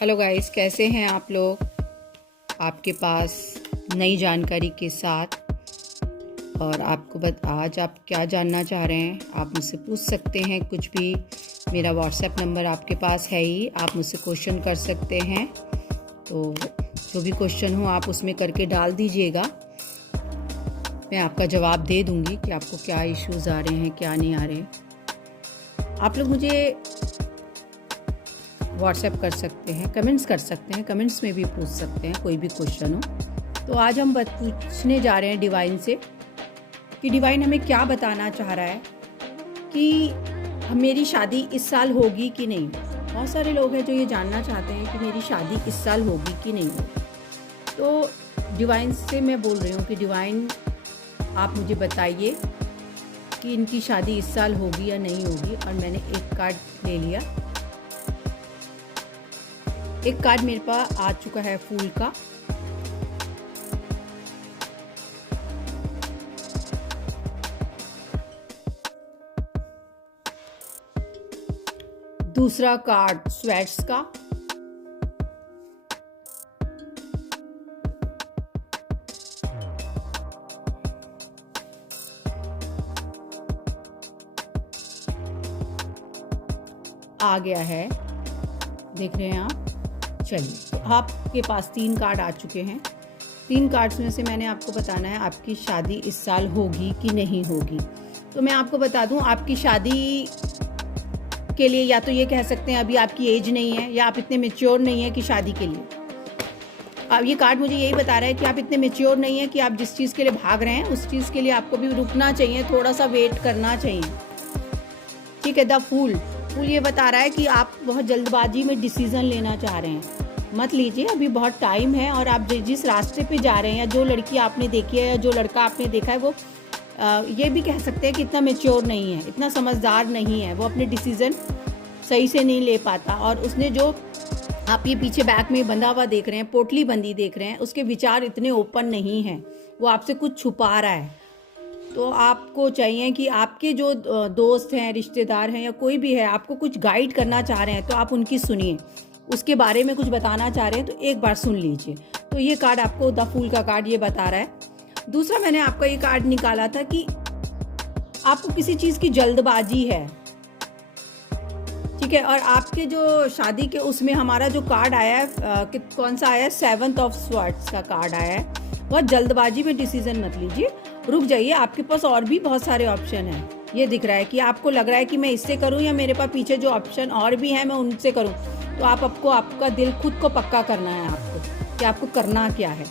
Hello guys, कैसे हैं आप लोग। आपके पास नई जानकारी के साथ और आज आप क्या जानना चाह रहे हैं, आप मुझसे पूछ सकते हैं कुछ भी। मेरा व्हाट्सएप नंबर आपके पास है ही, आप मुझसे क्वेश्चन कर सकते हैं। तो जो भी क्वेश्चन हो आप उसमें करके डाल दीजिएगा, मैं आपका जवाब दे दूंगी कि आपको क्या इश्यूज़ आ रहे हैं, क्या नहीं आ रहे। आप लोग मुझे व्हाट्सएप कर सकते हैं, कमेंट्स कर सकते हैं, कमेंट्स में भी पूछ सकते हैं कोई भी क्वेश्चन हो। तो आज हम पूछने जा रहे हैं डिवाइन से कि डिवाइन हमें क्या बताना चाह रहा है कि मेरी शादी इस साल होगी कि नहीं। बहुत सारे लोग हैं जो ये जानना चाहते हैं कि मेरी शादी इस साल होगी कि नहीं होगी। तो डिवाइन से मैं बोल रही हूँ कि डिवाइन आप मुझे बताइए कि इनकी शादी इस साल होगी या नहीं होगी। और मैंने एक कार्ड ले लिया, एक कार्ड मेरे पास आ चुका है फूल का। दूसरा कार्ड स्वेट्स का। आ गया है, देख रहे हैं आप। चलिए, तो आपके पास 3 कार्ड आ चुके हैं। 3 कार्ड्स में से मैंने आपको बताना है आपकी शादी इस साल होगी कि नहीं होगी। तो मैं आपको बता दूं, आपकी शादी के लिए या तो ये कह सकते हैं अभी आपकी एज नहीं है, या आप इतने मेच्योर नहीं है कि शादी के लिए। अब ये कार्ड मुझे यही बता रहा है कि आप इतने मेच्योर नहीं है कि आप जिस चीज़ के लिए भाग रहे हैं उस चीज़ के लिए आपको भी रुकना चाहिए, थोड़ा सा वेट करना चाहिए। ठीक है। द फूल ये बता रहा है कि आप बहुत जल्दबाजी में डिसीजन लेना चाह रहे हैं। मत लीजिए, अभी बहुत टाइम है। और आप जिस रास्ते पे जा रहे हैं, या जो लड़की आपने देखी है या जो लड़का आपने देखा है, वो ये भी कह सकते हैं कि इतना मैच्योर नहीं है, इतना समझदार नहीं है। वो अपने डिसीज़न सही से नहीं ले पाता। और उसने जो आप ये पीछे बैक में बंधा हुआ देख रहे हैं, पोटली बंदी देख रहे हैं, उसके विचार इतने ओपन नहीं हैं। वो आपसे कुछ छुपा रहा है। तो आपको चाहिए कि आपके जो दोस्त हैं, रिश्तेदार हैं, या कोई भी है, आपको कुछ गाइड करना चाह रहे हैं तो आप उनकी सुनिए। उसके बारे में कुछ बताना चाह रहे हैं तो एक बार सुन लीजिए। तो ये कार्ड आपको, द फूल का कार्ड, ये बता रहा है। दूसरा मैंने आपका ये कार्ड निकाला था कि आपको किसी चीज़ की जल्दबाजी है। ठीक है। और आपके जो शादी के उसमें हमारा जो कार्ड आया है, कौन सा आया है, 7th ऑफ स्वॉर्ड्स का कार्ड आया है। बहुत जल्दबाजी में डिसीजन मत लीजिए, रुक जाइए। आपके पास और भी बहुत सारे ऑप्शन हैं। ये दिख रहा है कि आपको लग रहा है कि मैं इससे करूं, या मेरे पास पीछे जो ऑप्शन और भी हैं मैं उनसे करूं। तो आपको आपका दिल खुद को पक्का करना है आपको कि आपको करना क्या है।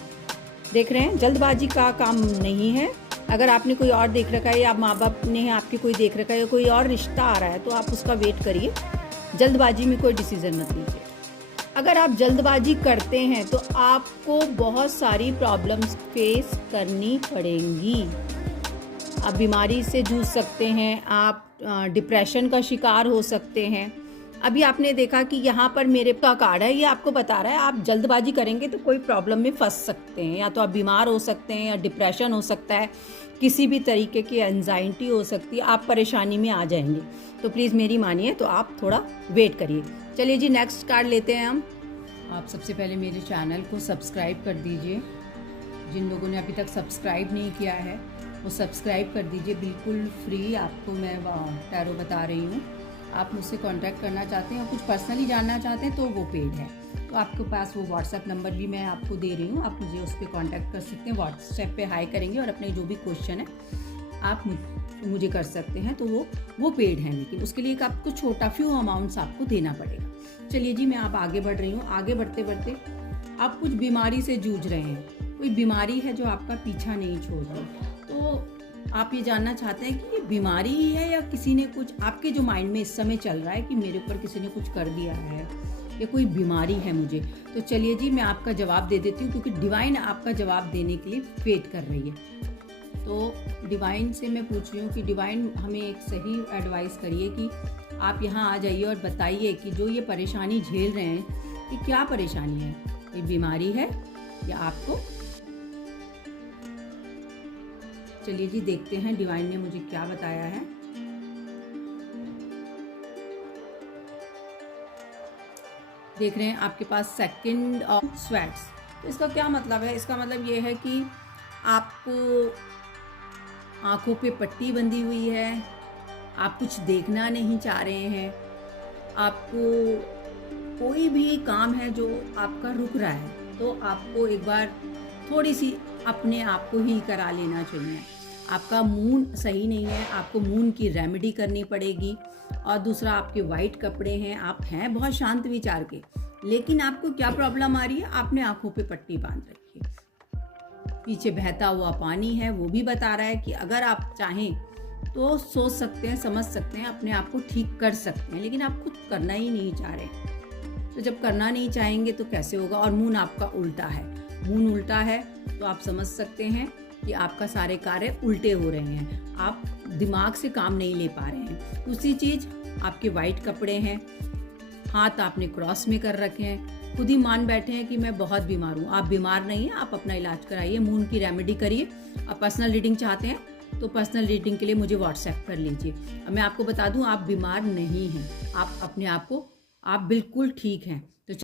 देख रहे हैं, जल्दबाजी का काम नहीं है। अगर आपने कोई और देख रखा है, या माँ बाप ने आपके कोई देख रखा है, या कोई और रिश्ता आ रहा है, तो आप उसका वेट करिए। जल्दबाजी में कोई डिसीजन मत लीजिए। अगर आप जल्दबाजी करते हैं तो आपको बहुत सारी प्रॉब्लम्स फेस करनी पड़ेंगी। आप बीमारी से जूझ सकते हैं, आप डिप्रेशन का शिकार हो सकते हैं। अभी आपने देखा कि यहाँ पर मेरे का कार्ड है, ये आपको बता रहा है आप जल्दबाजी करेंगे तो कोई प्रॉब्लम में फंस सकते हैं। या तो आप बीमार हो सकते हैं, या डिप्रेशन हो सकता है, किसी भी तरीके की एंजाइटी हो सकती है, आप परेशानी में आ जाएंगे। तो प्लीज़ मेरी मानिए, तो आप थोड़ा वेट करिए। चलिए जी, नेक्स्ट कार्ड लेते हैं हम। आप सबसे पहले मेरे चैनल को सब्सक्राइब कर दीजिए। जिन लोगों ने अभी तक सब्सक्राइब नहीं किया है वो सब्सक्राइब कर दीजिए, बिल्कुल फ्री आपको मैं टैरो बता रही हूँ। आप मुझसे कांटेक्ट करना चाहते हैं और कुछ पर्सनली जानना चाहते हैं तो वो पेड है। तो आपके पास वो व्हाट्सएप नंबर भी मैं आपको दे रही हूँ, आप मुझे उस पर कॉन्टैक्ट कर सकते हैं। व्हाट्सएप पे हाई करेंगे और अपने जो भी क्वेश्चन है आप मुझे कर सकते हैं। तो वो पेड है, लेकिन उसके लिए एक आपको छोटा फ्यू अमाउंट्स आपको देना पड़ेगा। चलिए जी, मैं आप आगे बढ़ रही हूँ। आगे बढ़ते बढ़ते आप कुछ बीमारी से जूझ रहे हैं, कोई बीमारी है जो आपका पीछा नहीं छोड़ रही। तो आप ये जानना चाहते हैं कि ये बीमारी ही है, या किसी ने कुछ आपके जो माइंड में इस समय चल रहा है कि मेरे ऊपर किसी ने कुछ कर दिया है, या कोई बीमारी है मुझे। तो चलिए जी, मैं आपका जवाब दे देती हूँ, क्योंकि डिवाइन आपका जवाब देने के लिए वेट कर रही है। तो डिवाइन से मैं पूछ रही हूँ कि डिवाइन हमें एक सही एडवाइस करिए कि आप यहाँ आ जाइए और बताइए कि जो ये परेशानी झेल रहे हैं, कि क्या परेशानी है, ये बीमारी है या आपको। चलिए जी, देखते हैं डिवाइन ने मुझे क्या बताया है। देख रहे हैं आपके पास सेकंड ऑफ स्वेट्स। तो इसका क्या मतलब है? इसका मतलब ये है कि आपको आंखों पे पट्टी बंधी हुई है, आप कुछ देखना नहीं चाह रहे हैं, आपको कोई भी काम है जो आपका रुक रहा है, तो आपको एक बार थोड़ी सी अपने आप को हील करा लेना चाहिए। आपका मून सही नहीं है, आपको मून की रेमेडी करनी पड़ेगी। और दूसरा, आपके वाइट कपड़े हैं, आप हैं बहुत शांत विचार के, लेकिन आपको क्या प्रॉब्लम आ रही है? आपने आंखों पे पट्टी बांध रखी है, पीछे बहता हुआ पानी है, वो भी बता रहा है कि अगर आप चाहें तो सोच सकते हैं, समझ सकते हैं, अपने आप को ठीक कर सकते हैं, लेकिन आप खुद करना ही नहीं चाह रहे। तो जब करना नहीं चाहेंगे तो कैसे होगा? और मून आपका उल्टा है, मून उल्टा है तो आप समझ सकते हैं कि आपका सारे कार्य उल्टे हो रहे हैं, आप दिमाग से काम नहीं ले पा रहे हैं। दूसरी चीज़, आपके वाइट कपड़े हैं, हाथ आपने क्रॉस में कर रखे हैं, खुद ही मान बैठे हैं कि मैं बहुत बीमार हूँ। आप बीमार नहीं हैं, आप अपना इलाज कराइए, मून की रेमेडी करिए। आप पर्सनल रीडिंग चाहते हैं तो पर्सनल रीडिंग के लिए मुझे व्हाट्सएप कर लीजिए। अब मैं आपको बता दूं, आप बीमार नहीं हैं, आप अपने आप को, आप बिल्कुल ठीक हैं। तो